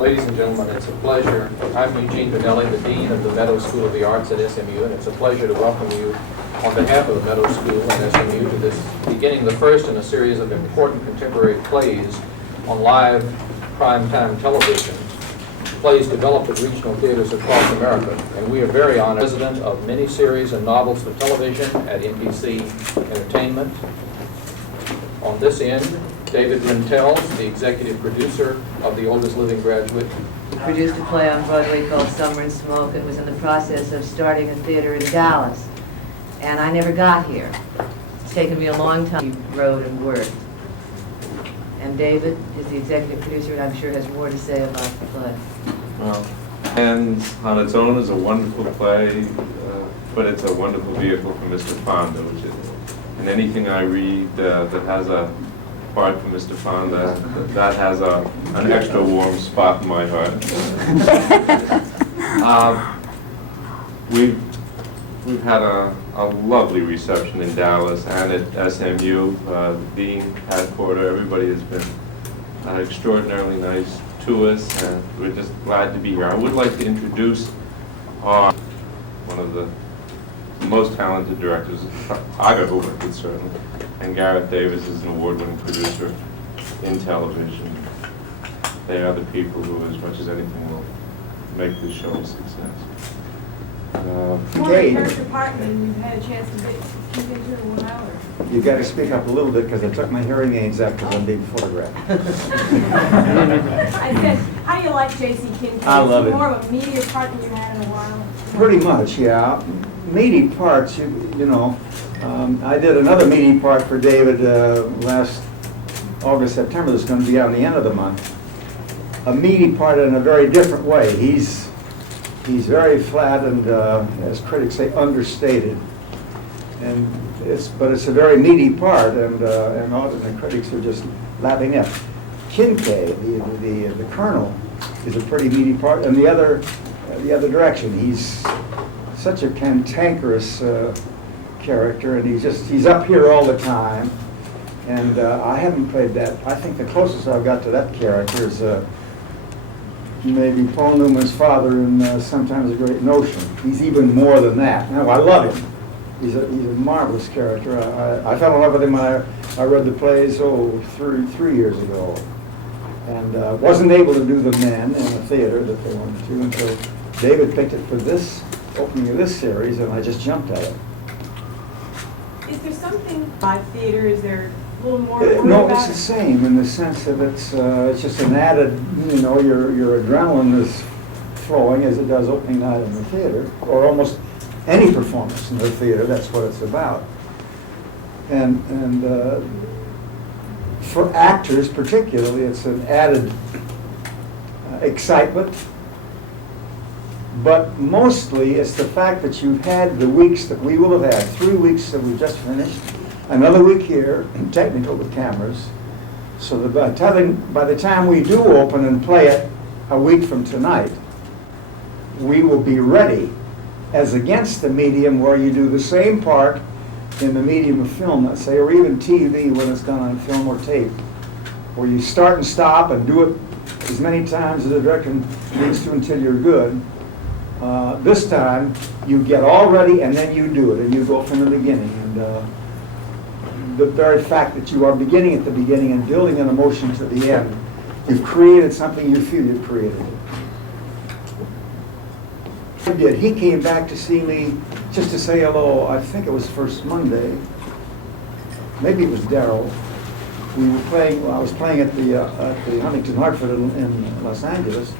Ladies and gentlemen, it's a pleasure. I'm Eugene Vanelli, the Dean of the Meadows School of the Arts at SMU, and it's a pleasure to welcome you on behalf of the Meadows School and SMU to this beginning the first in a series of important contemporary plays on live primetime television, plays developed at regional theaters across America. And we are very honored, president of many series and novels for television at NBC Entertainment. On this end, David Rintells, the executive producer of The Oldest Living Graduate. He produced a play on Broadway called Summer and Smoke and was in the process of starting a theater in Dallas. And I never got here. It's taken me a long time. He wrote and worked. And David is the executive producer, and I'm sure has more to say about the play. Well, and on its own is a wonderful play, but it's a wonderful vehicle for Mr. Fonda, which is, and anything I read that has a part for Mr. Fonda, that has an extra warm spot in my heart. We've had a lovely reception in Dallas and at SMU. The Dean, Pat Porter, everybody has been extraordinarily nice to us, and we're just glad to be here. I would like to introduce one of the most talented directors I've ever worked with, certainly. And Gareth Davis is an award-winning producer in television. They are the people who, as much as anything, will make this show a success. Okay. Character partner, and you've had a chance to keep into it 1 hour. You got to speak up a little bit because I took my hearing aids out because I'm being photographed. I said, how do you like J.C. Kincaid? I love it. More of a media part than you've had in a while. Pretty much, yeah. Meaty parts, you know. I did another meaty part for David last August, September. That's going to be out at the end of the month. A meaty part in a very different way. He's very flat and, as critics say, understated. But it's a very meaty part, and often the critics are just lapping up. Kincaid, the Colonel, is a pretty meaty part, and the other direction. He's such a cantankerous character, and he's up here all the time. And I haven't played that. I think the closest I've got to that character is maybe Paul Newman's father in Sometimes a Great Notion. He's even more than that. Now, I love him. He's a marvelous character. I fell in love with him when I read the plays, three years ago. And wasn't able to do the men in the theater that they wanted to until David picked it for this opening of this series, and I just jumped at it. Is there something live theater? Is there a little more? No, it's the same in the sense that it's just an added, you know, your adrenaline is flowing as it does opening night in the theater, or almost any performance in the theater. That's what it's about. And for actors particularly, it's an added excitement. But mostly it's the fact that you've had the weeks that we will have had, 3 weeks that we've just finished, another week here, technical with cameras, so that by the time we do open and play it a week from tonight, we will be ready, as against the medium where you do the same part in the medium of film, let's say, or even TV when it's done on film or tape, where you start and stop and do it as many times as the director needs to until you're good. This time, you get all ready and then you do it, and you go from the beginning. And the very fact that you are beginning at the beginning and building an emotion to the end, you've created something you feel you've created. He did. He came back to see me just to say hello. I think it was first Monday. Maybe it was Darryl. We were playing. Well, I was playing at the Huntington Hartford in Los Angeles.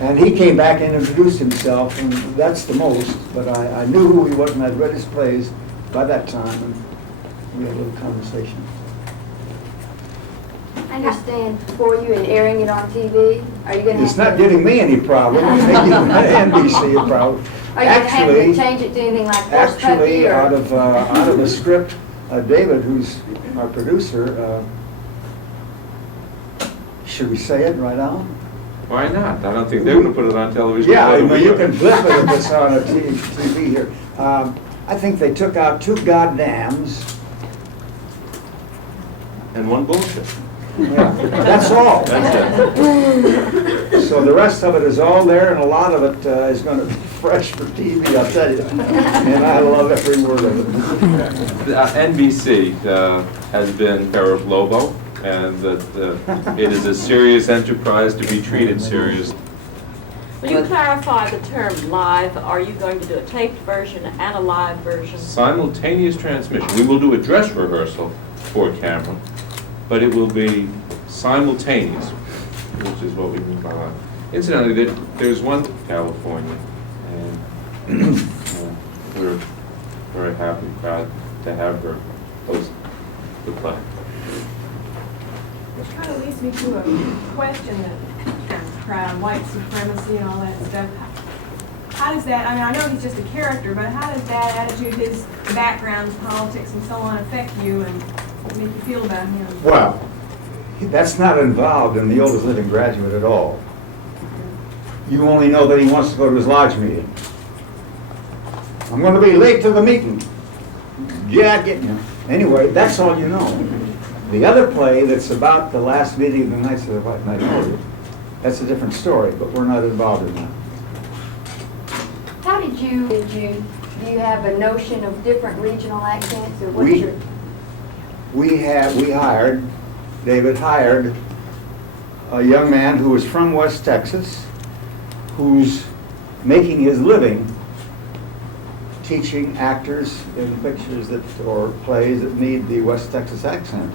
And he came back and introduced himself, and that's the most. But I knew who he was, and I'd read his plays by that time. And we had a little conversation. I understand for you and airing it on TV, are you going to It's not getting me any problem, it's making NBC a problem. Are you going to have to change it to anything like horse puppy Actually, or? out of the script, David, who's our producer, should we say it right on? Why not? I don't think they're gonna put it on television. Yeah, Why do we? you can flip it if it's on a TV here. I think they took out 2 goddams. And one bullshit. Yeah, that's all. That's it. So the rest of it is all there, and a lot of it is going to be fresh for TV, I'll tell you. And I love every word of it. NBC has been care of Lobo, and that it is a serious enterprise to be treated seriously. Will you clarify the term live? Are you going to do a taped version and a live version? Simultaneous transmission. We will do a dress rehearsal for camera, but it will be simultaneous, which is what we mean by live. Incidentally, there's one in California, and we're very happy, proud to have her host the play. Which kind of leads me to a question that around white supremacy and all that stuff. How does that, I mean, I know he's just a character, but how does that attitude, his background, politics and so on affect you and make you feel about him? Well, that's not involved in the oldest living graduate at all. You only know that he wants to go to his lodge meeting. I'm going to be late to the meeting. Yeah, get you. Anyway, that's all you know. The other play that's about the last meeting of the Knights of the White Magnolia, that's a different story, but we're not involved in that. How do you have a notion of different regional accents or what's your? David hired a young man who was from West Texas, who's making his living teaching actors in pictures that, or plays that need the West Texas accent.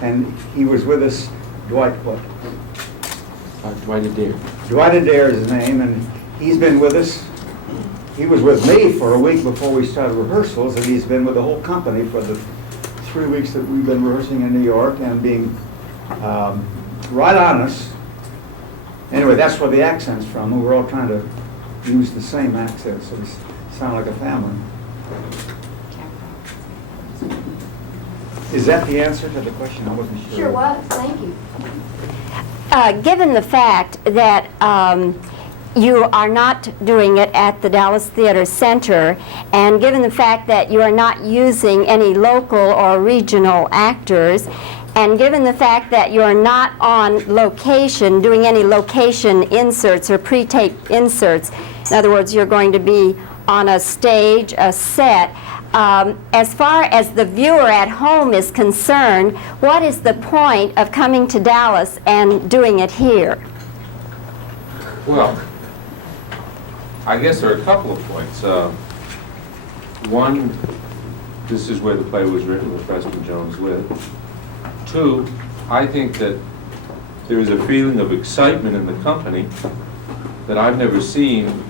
And he was with us, Dwight what? Dwight Adair. Dwight Adair is his name, and he's been with us. He was with me for a week before we started rehearsals, and he's been with the whole company for the 3 weeks that we've been rehearsing in New York and being right on us. Anyway, that's where the accent's from, and we're all trying to use the same accent, so we sound like a family. Is that the answer to the question? I wasn't sure. Sure was, thank you. Given the fact that you are not doing it at the Dallas Theater Center, and given the fact that you are not using any local or regional actors, and given the fact that you are not on location, doing any location inserts or pre-tape inserts, in other words, you're going to be on a stage, a set, as far as the viewer at home is concerned, what is the point of coming to Dallas and doing it here? Well, I guess there are a couple of points. One, this is where the play was written, where Preston Jones lived. Two, I think that there is a feeling of excitement in the company that I've never seen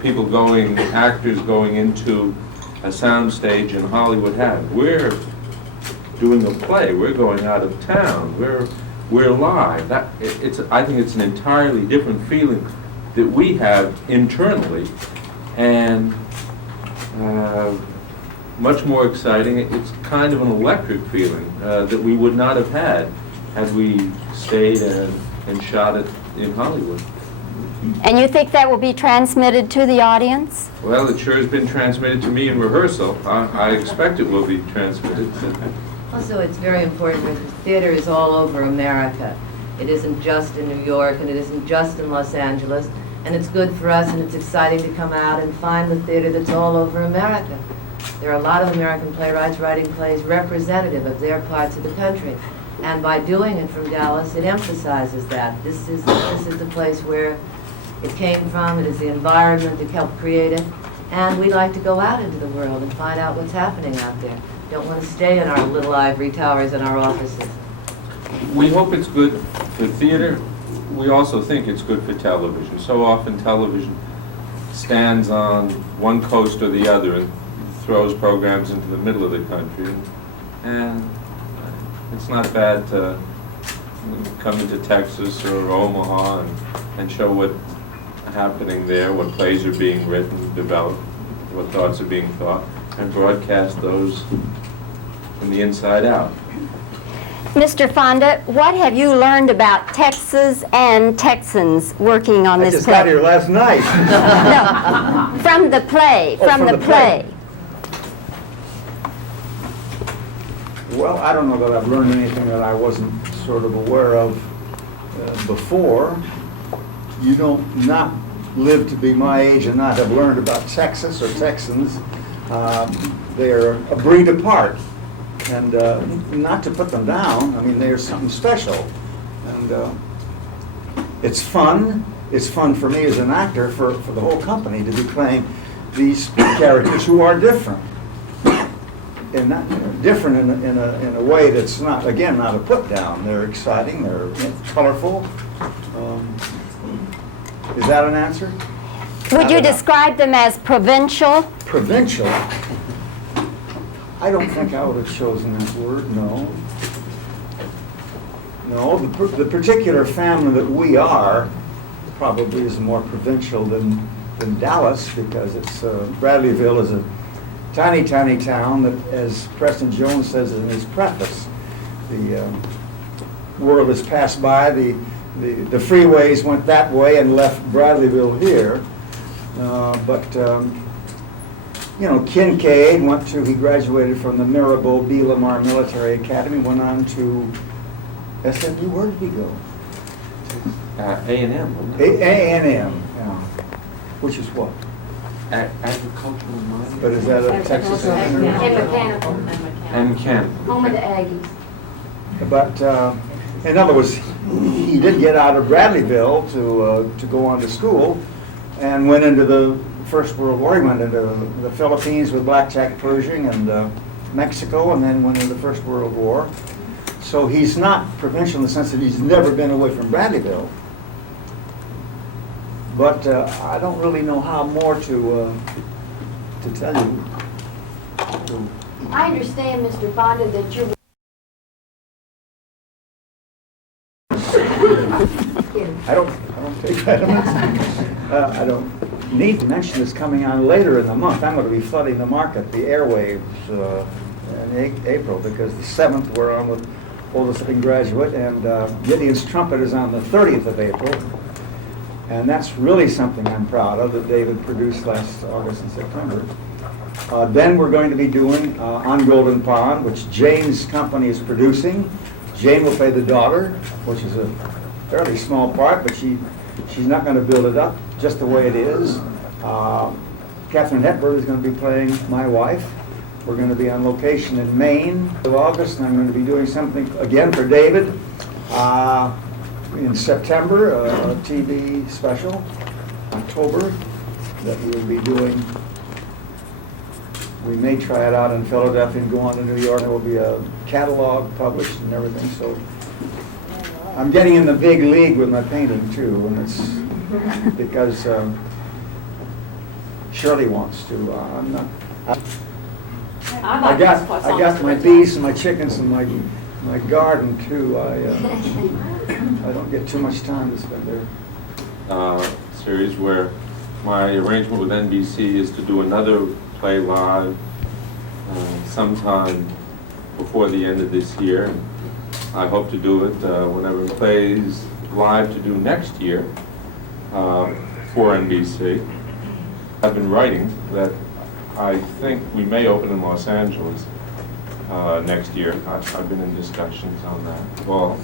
people going, actors going into a soundstage in Hollywood have. We're doing a play. We're going out of town. We're live. I think it's an entirely different feeling that we have internally, and much more exciting. It's kind of an electric feeling that we would not have had we stayed and shot it in Hollywood. And you think that will be transmitted to the audience? Well, it sure has been transmitted to me in rehearsal. I expect it will be transmitted. Also, it's very important because theater is all over America. It isn't just in New York, and it isn't just in Los Angeles. And it's good for us, and it's exciting to come out and find the theater that's all over America. There are a lot of American playwrights writing plays representative of their parts of the country. And by doing it from Dallas, it emphasizes that. This is the place where it came from, it is the environment that helped create it, and we like to go out into the world and find out what's happening out there. Don't want to stay in our little ivory towers in our offices. We hope it's good for theater. We also think it's good for television. So often television stands on one coast or the other and throws programs into the middle of the country. And it's not bad to come into Texas or Omaha and show what's happening there, what plays are being written, developed, what thoughts are being thought, and broadcast those from the inside out. Mr. Fonda, what have you learned about Texas and Texans working on I this just play? got here last night. No, from the play, Oh, from the play. Well, I don't know that I've learned anything that I wasn't sort of aware of before. You don't not live to be my age and not have learned about Texas or Texans. They're a breed apart. And not to put them down, I mean, they're something special. And it's fun. It's fun for me as an actor, for the whole company, to be playing these characters who are different. And not different in a way that's not, again, not a put down. They're exciting, they're colorful. Is that an answer? Would you describe them as provincial? Provincial? I don't think I would have chosen that word, no. No, the particular family that we are probably is more provincial than Dallas, because it's, Bradleyville is a tiny, tiny town that, as Preston Jones says in his preface, the world has passed by, the freeways went that way and left Bradleyville here. You know, Kincaid he graduated from the Mirabeau B. Lamar Military Academy, went on to SMU. Where did he go? A&M. A&M, yeah. Which is what? Agricultural mining. But is that a Texas? And mechanical. And mechanical. Home of the Aggies. But in other words, he did get out of Bradleyville to go on to school, and went into the First World War. He went into the Philippines with blackjack Pershing and Mexico, and then went into the First World War. So he's not provincial in the sense that he's never been away from Bradleyville. But I don't really know how more to tell you. I understand, Mr. Fonda, that you're... I don't take vitamins. I don't need to mention this coming on later in the month. I'm going to be flooding the market, the airwaves, in April, because the 7th we're on with Oldest Living Graduate, and Gideon's Trumpet is on the 30th of April. And that's really something I'm proud of, that David produced last August and September. Then we're going to be doing On Golden Pond, which Jane's company is producing. Jane will play the daughter, which is a fairly small part, but she's not going to build it up just the way it is. Catherine Hepburn is going to be playing my wife. We're going to be on location in Maine in August, and I'm going to be doing something again for David in September, a TV special. October, that we'll be doing. We may try it out in Philadelphia and go on to New York. There will be a catalog published and everything. So I'm getting in the big league with my painting too, and it's because Shirley wants to. I'm not. I got my bees and my chickens and my garden too. I don't get too much time to spend there. Series where my arrangement with NBC is to do another play live sometime before the end of this year. I hope to do it whenever it plays live to do next year for NBC. I've been writing that I think we may open in Los Angeles next year. I've been in discussions on that. Well,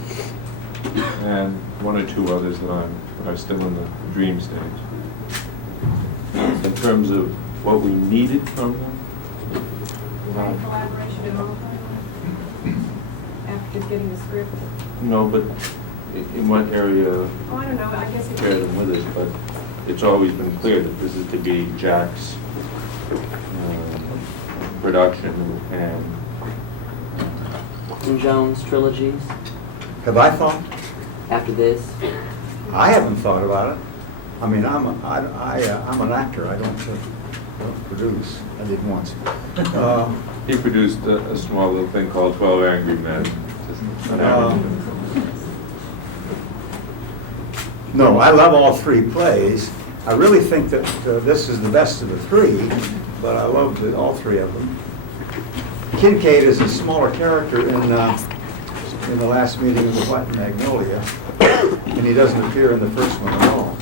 and one or two others that are still in the dream stage. In terms of what we needed from them, Collaboration and all that? After just getting the script? no, but in what area Oh, I don't know, I guess it share them with us, but it's always been clear that this is to be Jack's production and Tim Jones trilogies Have I thought? after this. I haven't thought about it. I mean, I'm an actor. I don't produce. I did once. He produced a small little thing called 12 Angry Men. Just an average. No, I love all three plays. I really think that this is the best of the three, but I love all three of them. Kincaid is a smaller character in the last meeting of the White Magnolia, and he doesn't appear in the first one at all.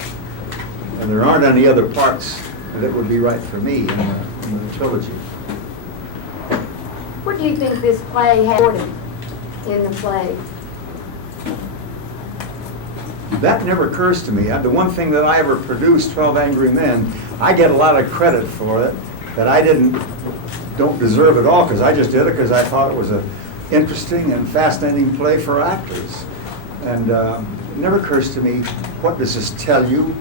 And there aren't any other parts that would be right for me in the trilogy. What do you think this play has in the play? That never occurs to me. The one thing that I ever produced, 12 Angry Men, I get a lot of credit for it that I don't deserve at all, because I just did it because I thought it was an interesting and fascinating play for actors. And it never occurs to me, what does this tell you?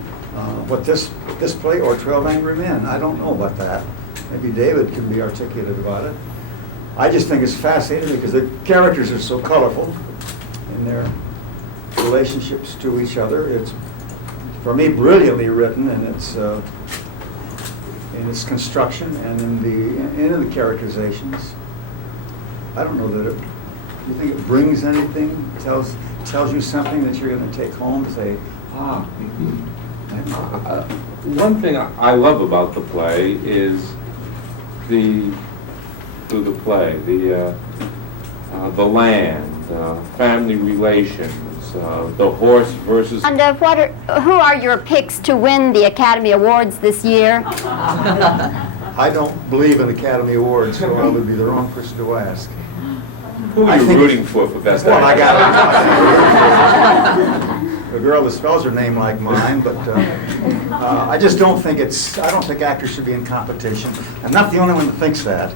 What this play or 12 Angry Men? I don't know about that. Maybe David can be articulate about it. I just think it's fascinating because the characters are so colorful in their relationships to each other. It's, for me, brilliantly written in its construction and in the characterizations. I don't know that it. You think it brings anything? Tells you something that you're going to take home and say, One thing I love about the play is the land, family relations, the horse versus. And who are your picks to win the Academy Awards this year? I don't believe in Academy Awards, so I would be the wrong person to ask. Who are you rooting for best Well, I actor? got a girl that spells her name like mine, but I just don't think I don't think actors should be in competition. I'm not the only one that thinks that.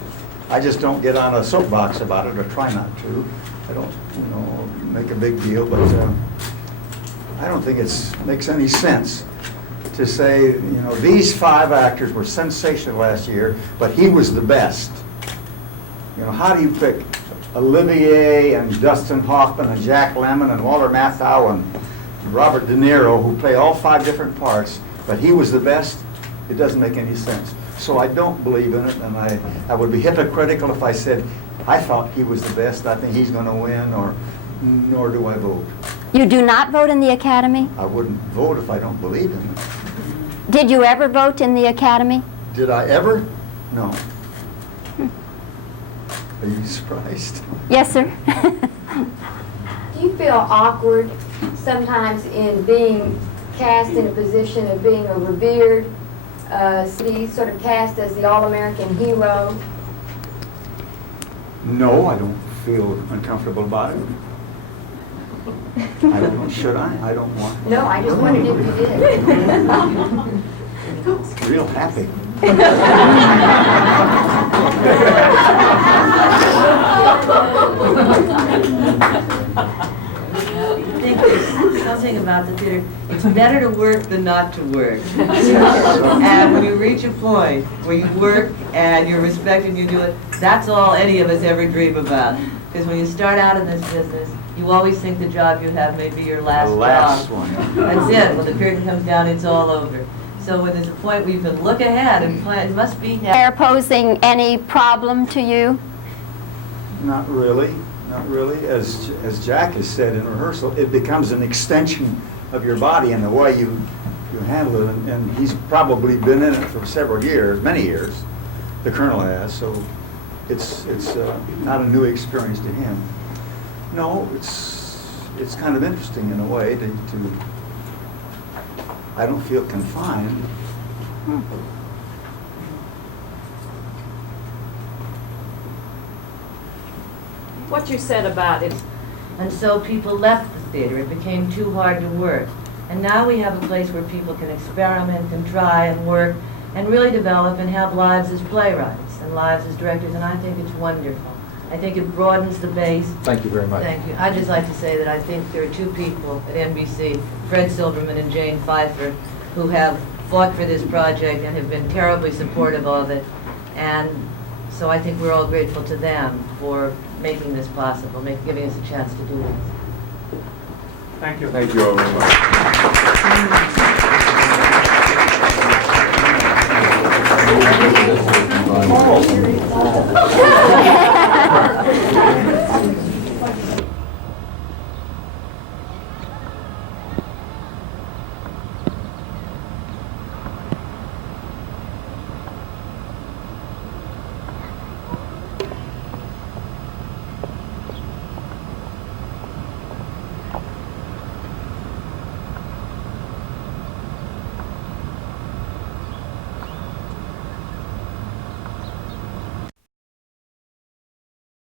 I just don't get on a soapbox about it, or try not to. I don't, make a big deal, but I don't think it makes any sense to say, these 5 actors were sensational last year, but he was the best. How do you pick Olivier and Dustin Hoffman and Jack Lemmon and Walter Matthau and Robert De Niro, who play all 5 different parts, but he was the best? It doesn't make any sense. So I don't believe in it, and I would be hypocritical if I said I thought he was the best, I think he's going to win, nor do I vote. You do not vote in the Academy? I wouldn't vote if I don't believe in it. Did you ever vote in the Academy? Did I ever? No. Are you surprised? Yes, sir. Do you feel awkward sometimes in being cast in a position of being a revered city, sort of cast as the all-American hero? No, I don't feel uncomfortable about it. I don't know, should I? I don't want. No, I just wondered if you did. Real happy. I think there's something about the theater, it's better to work than not to work. And when you reach a point where you work and you're respected and you do it, that's all any of us ever dream about. Because when you start out in this business, you always think the job you have may be your last The last job. one. That's it. When the curtain comes down, it's all over. So when there's a point where you can look ahead and plan, it must be. They're posing any problem to you? Not really, not really. As Jack has said in rehearsal, it becomes an extension of your body in the way you handle it. And he's probably been in it for several years, many years. The Colonel has, so it's not a new experience to him. No, it's kind of interesting in a way to I don't feel confined. What you said about it, And so people left the theater. It became too hard to work. And now we have a place where people can experiment and try and work and really develop and have lives as playwrights and lives as directors. And I think it's wonderful. I think it broadens the base. Thank you very much. Thank you. I'd just like to say that I think there are 2 people at NBC, Fred Silverman and Jane Pfeiffer, who have fought for this project and have been terribly supportive of it. And so I think we're all grateful to them for making this possible, giving us a chance to do this. Thank you. Thank you all very much. This is-